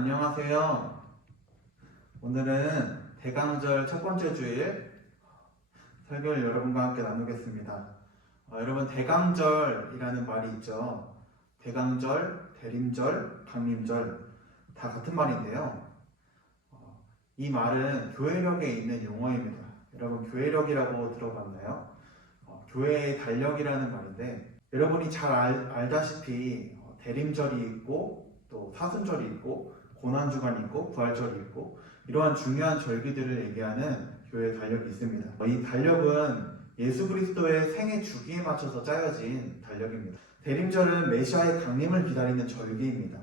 안녕하세요. 오늘은 대강절 첫 번째 주일 설교를 여러분과 함께 나누겠습니다. 여러분, 대강절이라는 말이 있죠. 대강절, 대림절, 강림절 다 같은 말인데요. 이 말은 교회력에 있는 용어입니다. 여러분, 교회력이라고 들어봤나요? 교회의 달력이라는 말인데, 여러분이 잘 알다시피 대림절이 있고 또 사순절이 있고 고난주간이 있고 부활절이 있고 이러한 중요한 절기들을 얘기하는 교회 달력이 있습니다. 이 달력은 예수 그리스도의 생애 주기에 맞춰서 짜여진 달력입니다. 대림절은 메시아의 강림을 기다리는 절기입니다.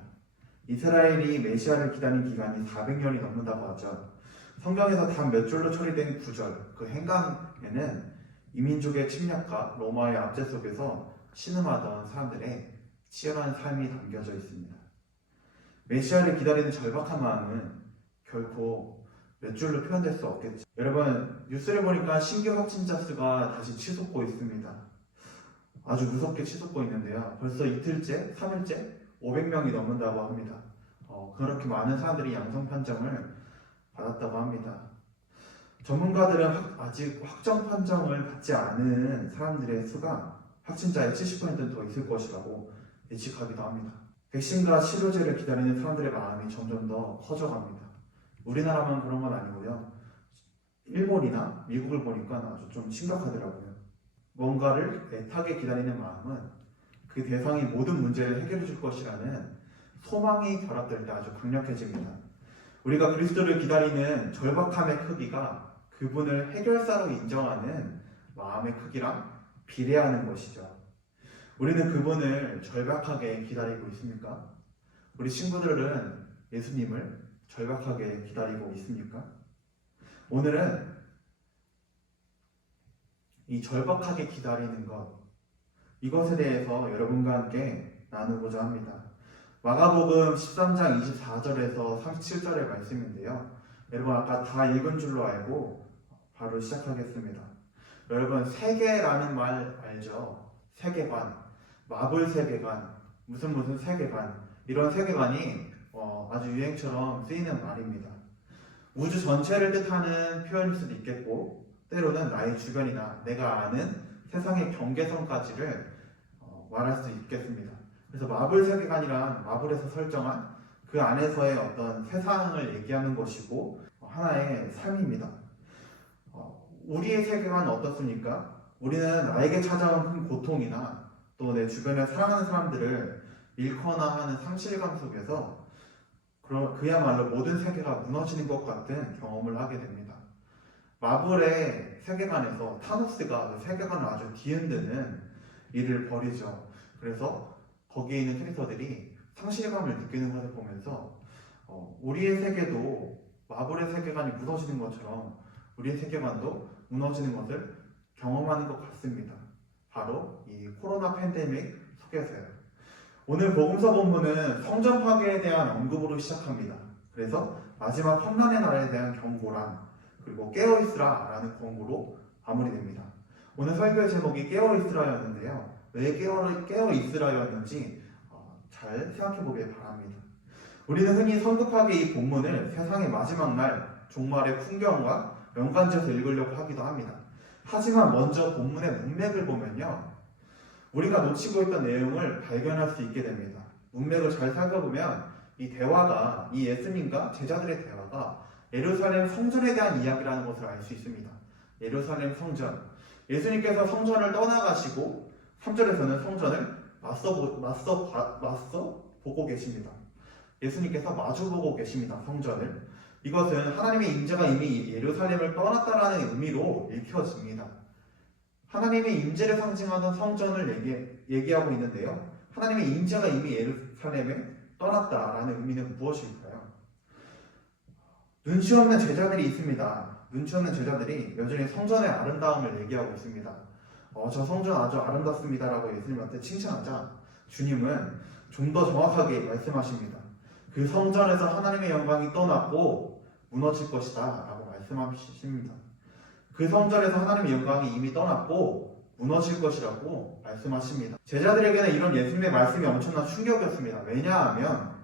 이스라엘이 메시아를 기다린 기간이 400년이 넘는다고 하죠. 성경에서 단 몇 줄로 처리된 구절, 그 행간에는 이민족의 침략과 로마의 압제 속에서 신음하던 사람들의 치열한 삶이 담겨져 있습니다. 메시아를 기다리는 절박한 마음은 결코 몇 줄로 표현될 수 없겠죠. 여러분, 뉴스를 보니까 신규 확진자 수가 다시 치솟고 있습니다. 아주 무섭게 치솟고 있는데요. 벌써 이틀째, 3일째 500명이 넘는다고 합니다. 그렇게 많은 사람들이 양성 판정을 받았다고 합니다. 전문가들은 아직 확정 판정을 받지 않은 사람들의 수가 확진자의 70%는 더 있을 것이라고 예측하기도 합니다. 백신과 치료제를 기다리는 사람들의 마음이 점점 더 커져갑니다. 우리나라만 그런 건 아니고요. 일본이나 미국을 보니까 아주 좀 심각하더라고요. 뭔가를 애타게 기다리는 마음은 그 대상이 모든 문제를 해결해 줄 것이라는 소망이 결합될 때 아주 강력해집니다. 우리가 그리스도를 기다리는 절박함의 크기가 그분을 해결사로 인정하는 마음의 크기랑 비례하는 것이죠. 우리는 그분을 절박하게 기다리고 있습니까? 우리 친구들은 예수님을 절박하게 기다리고 있습니까? 오늘은 이 절박하게 기다리는 것, 이것에 대해서 여러분과 함께 나누고자 합니다. 마가복음 13장 24절에서 37절의 말씀인데요. 여러분, 아까 다 읽은 줄로 알고 바로 시작하겠습니다. 여러분, 세계라는 말 알죠? 세계관, 마블 세계관, 무슨 세계관, 이런 세계관이 아주 유행처럼 쓰이는 말입니다. 우주 전체를 뜻하는 표현일 수도 있겠고, 때로는 나의 주변이나 내가 아는 세상의 경계선까지를 말할 수 있겠습니다. 그래서 마블 세계관이란 마블에서 설정한 그 안에서의 어떤 세상을 얘기하는 것이고 하나의 삶입니다. 우리의 세계관은 어떻습니까? 우리는 나에게 찾아온 큰 고통이나 또 내 주변에 사랑하는 사람들을 잃거나 하는 상실감 속에서 그야말로 모든 세계가 무너지는 것 같은 경험을 하게 됩니다. 마블의 세계관에서 타노스가 그 세계관을 아주 뒤흔드는 일을 벌이죠. 그래서 거기에 있는 캐릭터들이 상실감을 느끼는 것을 보면서 우리의 세계도 마블의 세계관이 무너지는 것처럼 우리의 세계관도 무너지는 것을 경험하는 것 같습니다. 바로 이 코로나 팬데믹 속에서요. 오늘 복음서 본문은 성전 파괴에 대한 언급으로 시작합니다. 그래서 마지막 환난의 날에 대한 경고랑 그리고 깨어있으라 라는 권고로 마무리됩니다. 오늘 설교의 제목이 깨어있으라였는데요. 왜 깨어있으라였는지 잘 생각해 보길 바랍니다. 우리는 흔히 성급하게 이 본문을 세상의 마지막 날 종말의 풍경과 연관지어서 읽으려고 하기도 합니다. 하지만 먼저 본문의 문맥을 보면요, 우리가 놓치고 있던 내용을 발견할 수 있게 됩니다. 문맥을 잘 살펴보면 이 대화가, 이 예수님과 제자들의 대화가 예루살렘 성전에 대한 이야기라는 것을 알 수 있습니다. 예루살렘 성전, 예수님께서 성전을 떠나가시고 3절에서는 성전을 맞서 보고 계십니다. 예수님께서 마주보고 계십니다. 성전을. 이것은 하나님의 임재가 이미 예루살렘을 떠났다라는 의미로 읽혀집니다. 하나님의 임재를 상징하는 성전을 얘기하고 있는데요. 하나님의 임재가 이미 예루살렘에 떠났다라는 의미는 무엇일까요? 눈치 없는 제자들이 있습니다. 눈치 없는 제자들이 여전히 성전의 아름다움을 얘기하고 있습니다. 저 성전 아주 아름답습니다라고 예수님한테 칭찬하자 주님은 좀 더 정확하게 말씀하십니다. 그 성전에서 하나님의 영광이 떠났고 무너질 것이다 라고 말씀하십니다. 그 성전에서 하나님의 영광이 이미 떠났고 무너질 것이라고 말씀하십니다. 제자들에게는 이런 예수님의 말씀이 엄청난 충격이었습니다. 왜냐하면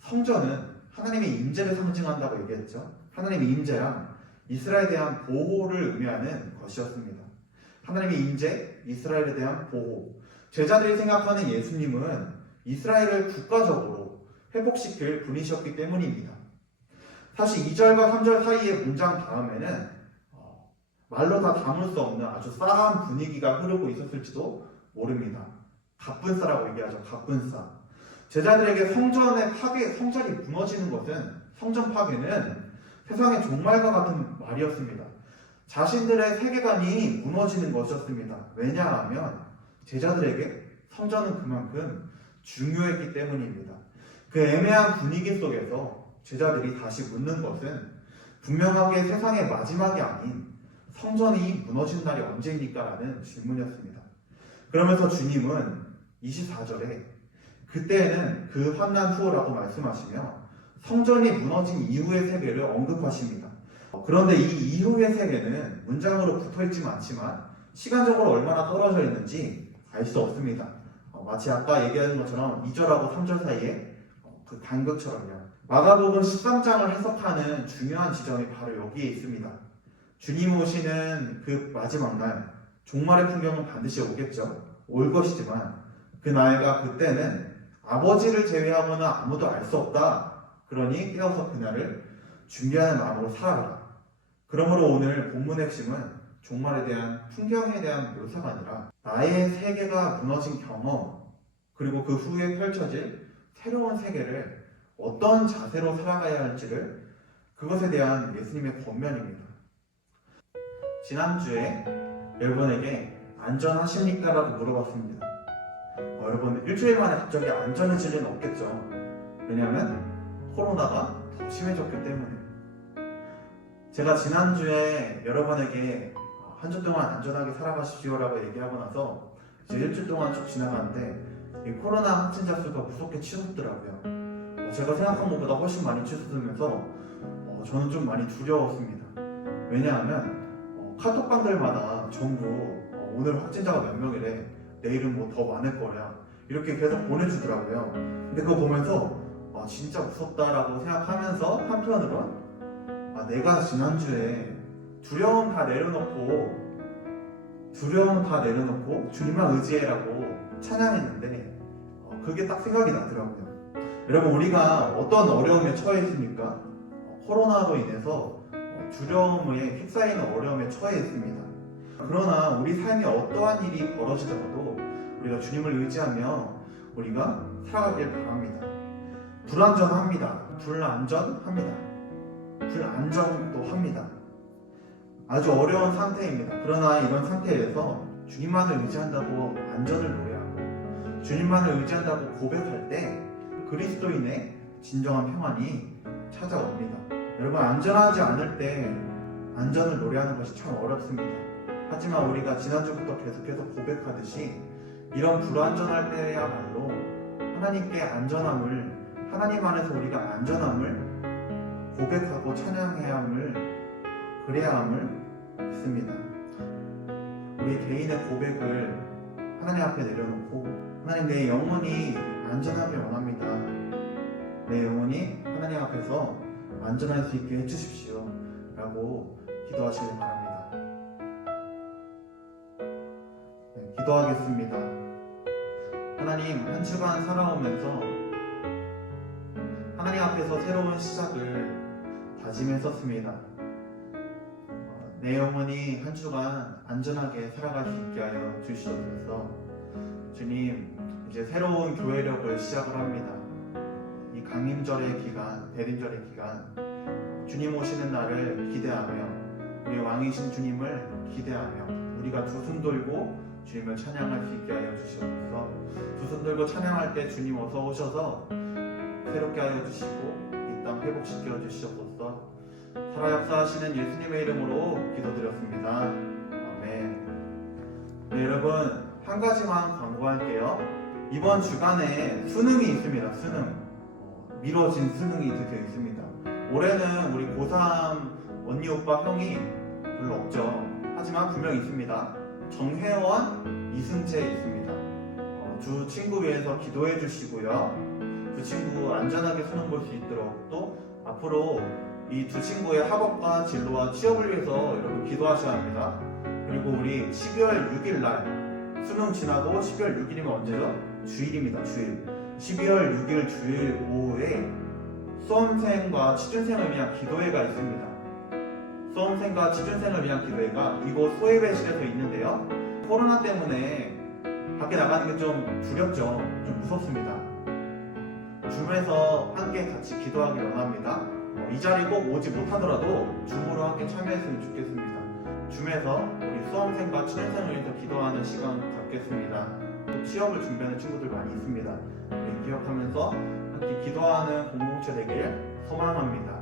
성전은 하나님의 임재를 상징한다고 얘기했죠. 하나님의 임재랑 이스라엘에 대한 보호를 의미하는 것이었습니다. 하나님의 임재, 이스라엘에 대한 보호. 제자들이 생각하는 예수님은 이스라엘을 국가적으로 회복시킬 분이셨기 때문입니다. 사실 2절과 3절 사이의 문장 다음에는 말로 다 담을 수 없는 아주 싸한 분위기가 흐르고 있었을지도 모릅니다. 갑분싸라고 얘기하죠. 갑분싸. 제자들에게 성전이 무너지는 것은, 성전 파괴는 세상의 종말과 같은 말이었습니다. 자신들의 세계관이 무너지는 것이었습니다. 왜냐하면 제자들에게 성전은 그만큼 중요했기 때문입니다. 그 애매한 분위기 속에서 제자들이 다시 묻는 것은 분명하게 세상의 마지막이 아닌 성전이 무너진 날이 언제입니까? 라는 질문이었습니다. 그러면서 주님은 24절에 그때에는 그 환난 후라고 말씀하시며 성전이 무너진 이후의 세계를 언급하십니다. 그런데 이 이후의 세계는 문장으로 붙어있지는 않지만 시간적으로 얼마나 떨어져 있는지 알 수 없습니다. 마치 아까 얘기한 것처럼 2절하고 3절 사이에 그 간격처럼요. 마가복음 13장을 해석하는 중요한 지점이 바로 여기에 있습니다. 주님 오시는 그 마지막 날, 종말의 풍경은 반드시 오겠죠. 올 것이지만 그 날과 그때는 아버지를 제외하고는 아무도 알 수 없다. 그러니 깨어서 그날을 준비하는 마음으로 살아가라. 그러므로 오늘 본문의 핵심은 종말에 대한 풍경에 대한 묘사가 아니라 나의 세계가 무너진 경험, 그리고 그 후에 펼쳐질 새로운 세계를 어떤 자세로 살아가야 할지를, 그것에 대한 예수님의 권면입니다. 지난주에 여러분에게 안전하십니까? 라고 물어봤습니다. 여러분 일주일 만에 갑자기 안전해질 리는 없겠죠. 왜냐하면 코로나가 더 심해졌기 때문에. 제가 지난주에 여러분에게 한 주 동안 안전하게 살아가십시오 라고 얘기하고 나서 이제 일주일 동안 쭉 지나가는데 이 코로나 확진자 수가 무섭게 치솟더라고요. 제가 생각한 것보다 훨씬 많이 치솟으면서 저는 좀 많이 두려웠습니다. 왜냐하면 카톡방들마다 전부 오늘 확진자가 몇 명이래, 내일은 뭐 더 많을 거야, 이렇게 계속 보내주더라고요. 근데 그거 보면서 진짜 무섭다라고 생각하면서 한편으론 내가 지난주에 두려움 다 내려놓고 주님만 의지해라고 찬양했는데 그게 딱 생각이 나더라고요. 여러분, 우리가 어떤 어려움에 처해 있습니까? 코로나로 인해서 두려움에 휩싸이는 어려움에 처해 있습니다. 그러나 우리 삶에 어떠한 일이 벌어지더라도 우리가 주님을 의지하며 우리가 살아가길 바랍니다. 불안정합니다. 불안정도 합니다. 아주 어려운 상태입니다. 그러나 이런 상태에서 주님만을 의지한다고 안전을 노래하고 주님만을 의지한다고 고백할 때 그리스도인의 진정한 평안이 찾아옵니다. 여러분, 안전하지 않을 때 안전을 노래하는 것이 참 어렵습니다. 하지만 우리가 지난주부터 계속해서 고백하듯이 이런 불안전할 때야말로 하나님께 안전함을, 하나님 안에서 우리가 안전함을 고백하고 찬양해야 함을, 그래야 함을 믿습니다. 우리 개인의 고백을 하나님 앞에 내려놓고, 하나님, 내 영혼이 안전하길 원합니다. 내 영혼이 하나님 앞에서 안전할 수 있게 해주십시오 라고 기도하시길 바랍니다. 네, 기도하겠습니다. 하나님, 한 주간 살아오면서 하나님 앞에서 새로운 시작을 다짐했었습니다. 내 영혼이 한 주간 안전하게 살아갈 수 있게 하여 주시옵소서. 주님, 이제 새로운 교회력을 시작을 합니다. 이 강림절의 기간, 대림절의 기간, 주님 오시는 날을 기대하며 우리 왕이신 주님을 기대하며 우리가 두 손 들고 주님을 찬양할 수 있게 하여 주시옵소서. 두 손 들고 찬양할 때 주님 어서 오셔서 새롭게 하여 주시고 이 땅 회복시켜 주시옵소서. 살아 역사하시는 예수님의 이름으로 기도드렸습니다. 아멘. 네, 여러분, 한 가지만 광고할게요. 이번 주간에 수능이 있습니다. 수능. 미뤄진 수능이 드디어 있습니다. 올해는 우리 고3 언니, 오빠, 형이 별로 없죠. 하지만 분명 있습니다. 정혜원, 이승재 있습니다. 두 친구 위해서 기도해 주시고요. 두 친구 안전하게 수능 볼 수 있도록 또 앞으로 이 두 친구의 학업과 진로와 취업을 위해서 여러분 기도하셔야 합니다. 그리고 우리 12월 6일 날 수능 지나고 12월 6일이면 언제죠? 주일입니다. 주일. 12월 6일 주일 오후에 수험생과 취준생을 위한 기도회가 있습니다. 수험생과 취준생을 위한 기도회가 이곳 소예배실에서 있는데요. 코로나 때문에 밖에 나가는 게 좀 두렵죠. 좀 무섭습니다. 줌에서 함께 같이 기도하기 원합니다. 이 자리 꼭 오지 못하더라도 줌으로 함께 참여했으면 좋겠습니다. 줌에서 우리 수험생과 취준생을 위해서 기도하는 시간 갖겠습니다. 또 취업을 준비하는 친구들 많이 있습니다. 기억하면서 함께 기도하는 공동체 되길 소망합니다.